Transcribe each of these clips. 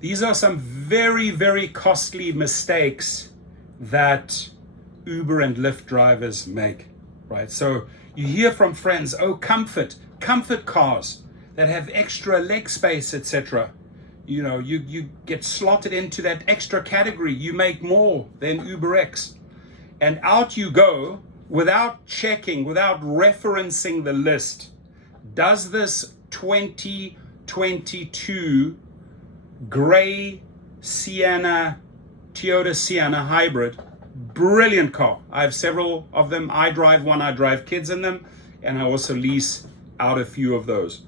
These are some very, very costly mistakes that Uber and Lyft drivers make, right? So you hear from friends, oh, comfort cars that have extra leg space, etc. You know, you get slotted into that extra category. You make more than UberX. And out you go without checking, without referencing the list. Does this 2022 gray Sienna, Toyota Sienna hybrid, brilliant car. I have several of them. I drive one, I drive kids in them, and I also lease out a few of those.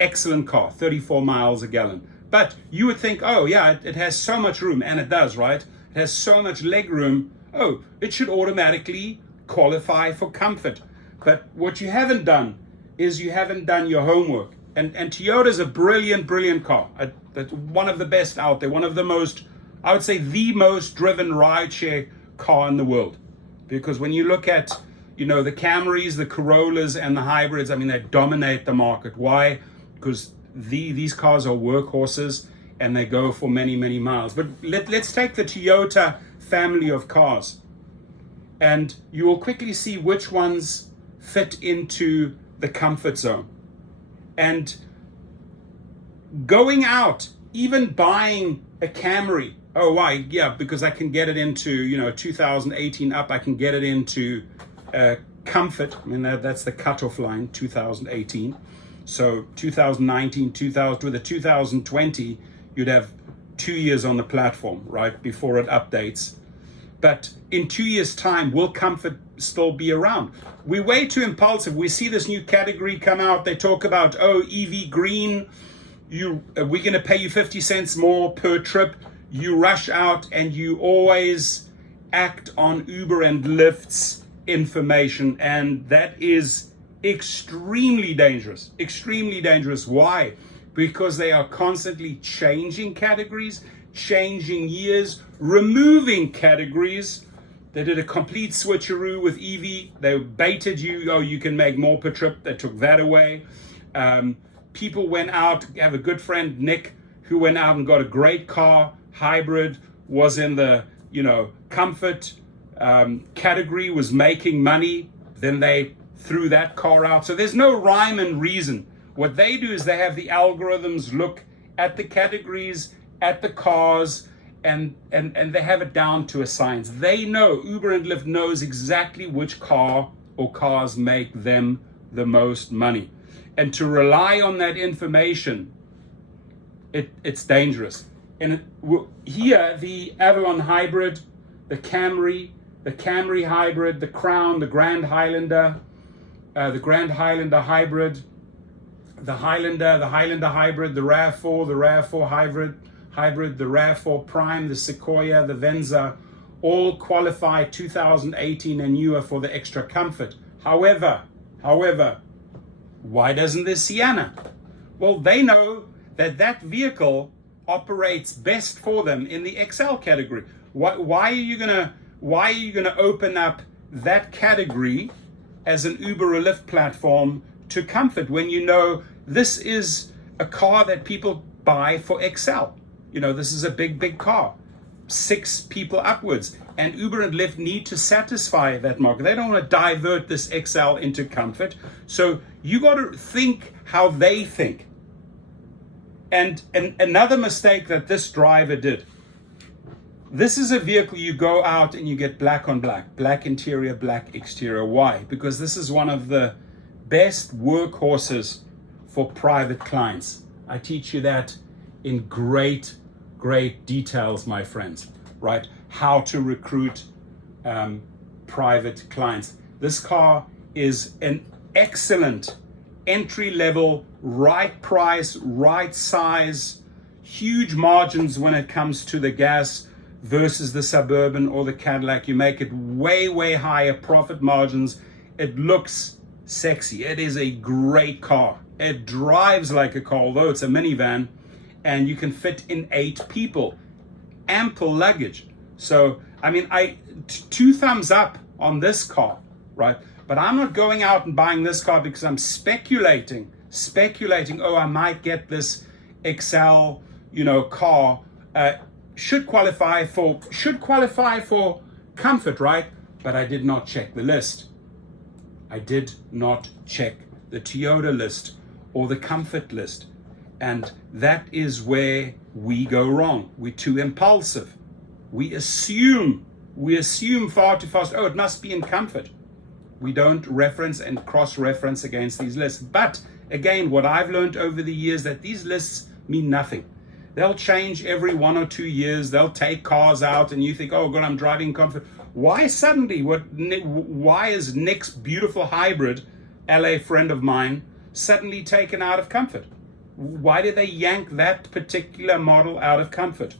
Excellent car, 34 miles a gallon. But you would think, oh yeah, it has so much room, and it does, right? It has so much leg room. Oh, it should automatically qualify for comfort. But what you haven't done is you haven't done your homework. And Toyota's a brilliant, brilliant car. One of the best out there. One of the most, I would say, the most driven rideshare car in the world. Because when you look at, you know, the Camrys, the Corollas, and the hybrids, I mean, they dominate the market. Why? Because these cars are workhorses and they go for many, many miles. But let's take the Toyota family of cars, and you will quickly see which ones fit into the comfort zone. And going out, even buying a Camry, oh why? Yeah, because I can get it into, you know, 2018 up, I can get it into comfort. I mean, that's the cutoff line, 2018. So 2019, 2000, with the 2020, you'd have 2 years on the platform, right, before it updates. But in 2 years' time, will comfort still be around? We're way too impulsive. We see this new category come out. They talk about, oh, EV green, we're going to pay you 50 cents more per trip. You rush out and you always act on Uber and Lyft's information. And that is extremely dangerous. Extremely dangerous. Why? Because they are constantly changing categories, changing years, removing categories. They did a complete switcheroo with EV. They baited you, oh, you can make more per trip. They took that away. People went out. I have a good friend, Nick, who went out and got a great car, hybrid, was in the, you know, comfort category, was making money. Then they threw that car out. So there's no rhyme and reason. What they do is they have the algorithms look at the categories, at the cars, and they have it down to a science. They know, Uber and Lyft knows exactly which car or cars make them the most money. And to rely on that information, it's dangerous. And here, the Avalon Hybrid, the Camry Hybrid, the Crown, the Grand Highlander, the Grand Highlander Hybrid, the Highlander Hybrid, the RAV4, the RAV4 Hybrid, the RAV4 Prime, the Sequoia, the Venza, all qualify 2018 and newer for the extra comfort. However, why doesn't the Sienna? Well, they know that vehicle operates best for them in the XL category. Why are you gonna open up that category as an Uber or Lyft platform to comfort when you know this is a car that people buy for XL? You know, this is a big car, 6 people upwards, and Uber and Lyft need to satisfy that market. They don't want to divert this XL into comfort. So you got to think how they think. And another mistake that this driver did, this is a vehicle you go out and you get black on black, black interior, black exterior. Why? Because this is one of the best workhorses for private clients. I teach you that in great details, my friends, right? How to recruit private clients. This car is an excellent entry-level, right price, right size, huge margins when it comes to the gas versus the Suburban or the Cadillac. You make it way higher profit margins. It looks sexy. It is a great car. It drives like a car, although it's a minivan, and you can fit in 8 people. Ample luggage. So, I mean, 2 thumbs up on this car, right? But I'm not going out and buying this car because I'm speculating, oh, I might get this XL car should qualify for comfort, right? But I did not check the list. I did not check the Toyota list or the comfort list. And that is where we go wrong. We're too impulsive. We assume far too fast, oh, it must be in comfort. We don't reference and cross-reference against these lists. But again, what I've learned over the years, that these lists mean nothing. They'll change every 1 or 2 years. They'll take cars out and you think, oh God, I'm driving comfort. Why suddenly, why is Nick's beautiful hybrid, LA friend of mine, suddenly taken out of comfort? Why did they yank that particular model out of comfort?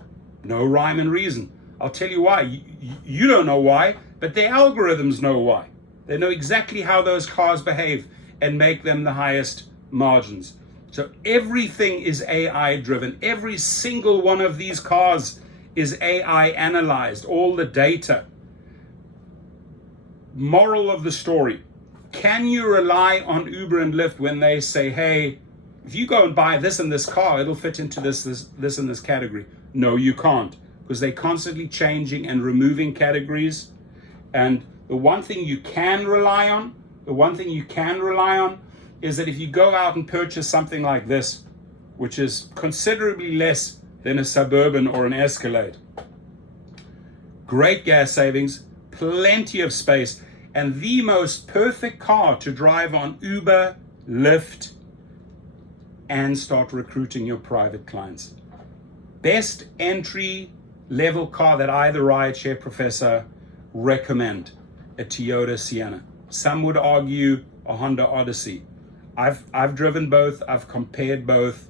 No rhyme and reason. I'll tell you why. You don't know why, but the algorithms know why. They know exactly how those cars behave and make them the highest margins. So everything is AI driven. Every single one of these cars is AI analyzed, all the data. Moral of the story: can you rely on Uber and Lyft when they say, hey, if you go and buy this and this car, it'll fit into this and this category? No, you can't, because they're constantly changing and removing categories. And the one thing you can rely on, is that if you go out and purchase something like this, which is considerably less than a Suburban or an Escalade, great gas savings, plenty of space, and the most perfect car to drive on Uber, Lyft, and start recruiting your private clients. Best entry level car that I, the Rideshare professor, recommend: a Toyota Sienna. Some would argue a Honda Odyssey. I've driven both. I've compared both.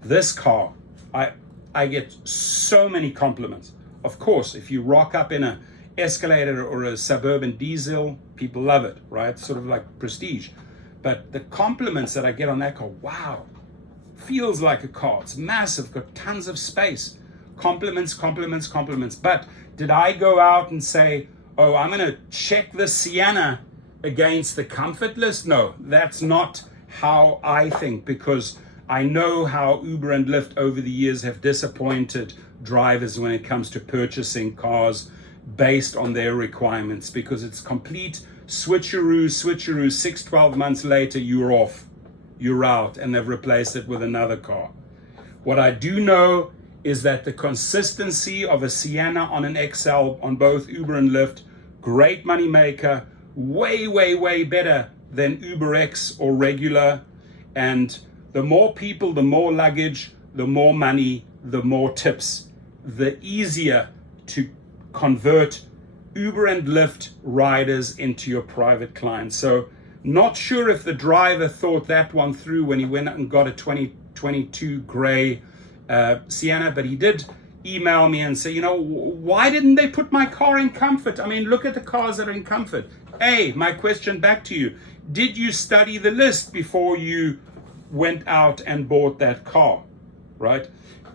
This car, I get so many compliments. Of course, if you rock up in a Escalade or a Suburban diesel, people love it, right? Sort of like prestige. But the compliments that I get on that car, wow, feels like a car. It's massive, got tons of space. Compliments. But did I go out and say, oh, I'm going to check the Sienna against the comfort list? No, that's not how I think, because I know how Uber and Lyft over the years have disappointed drivers when it comes to purchasing cars based on their requirements, because it's complete switcheroo, 6-12 months later, you're off, you're out, and they've replaced it with another car. What I do know is that the consistency of a Sienna on an XL on both Uber and Lyft, great money maker, way better than UberX or regular. And the more people, the more luggage, the more money, the more tips, the easier to convert Uber and Lyft riders into your private clients. So not sure if the driver thought that one through when he went and got a 2022 gray Sienna, but he did email me and say, why didn't they put my car in comfort? I mean, look at the cars that are in comfort. Hey, my question back to you: did you study the list before you went out and bought that car, right?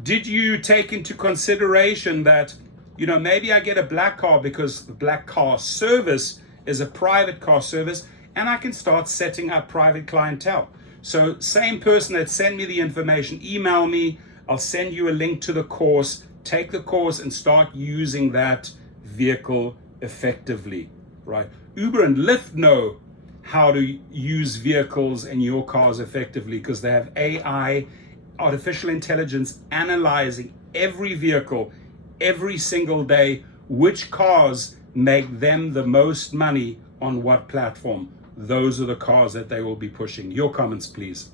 Did you take into consideration that, maybe I get a black car because the black car service is a private car service, and I can start setting up private clientele. So same person that sent me the information, email me, I'll send you a link to the course, take the course and start using that vehicle effectively, right? Uber and Lyft know how to use vehicles and your cars effectively because they have AI, artificial intelligence, analyzing every vehicle every single day, which cars make them the most money on what platform. Those are the cars that they will be pushing. Your comments, please.